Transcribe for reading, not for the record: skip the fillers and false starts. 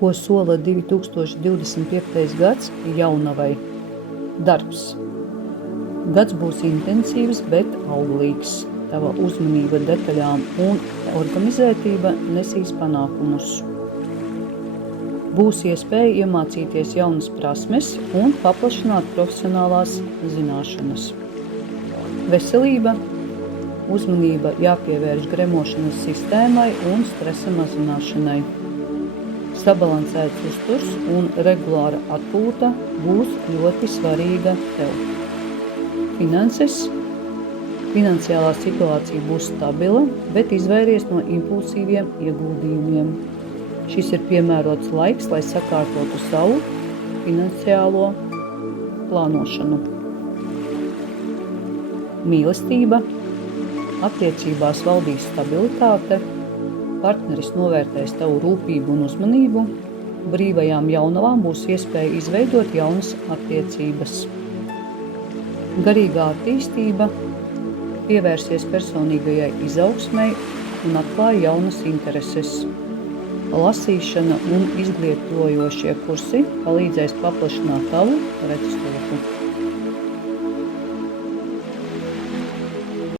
Ko sola 2025. gads jaunavai? Darbs. Gads būs intensīvs, bet auglīgs. Tava uzmanība detaļām un organizētība nesīs panākumus. Būs iespēja iemācīties jaunas prasmes un paplašināt profesionālās zināšanas. Veselība. Uzmanība jāpievērš gremošanas sistēmai un stresa mazināšanai. Sabalansēts uzturs un regulāra atpūta būs ļoti svarīga tev. Finanses. Finansiālā situācija būs stabila, bet izvairies no impulsīviem ieguldījumiem. Šis ir piemērots laiks, lai sakārtotu savu finansiālo plānošanu. Mīlestība. Attiecībās valdīs stabilitāte. Partneris novērtēs tavu rūpību un uzmanību. Brīvajām jaunavām būs iespēja izveidot jaunas attiecības. Garīgā attīstība. Pievērsies personīgajai izaugsmei un atklāja jaunas intereses. Lasīšana un izglītojošie kursi palīdzēs paplašināt tavu redzesloku.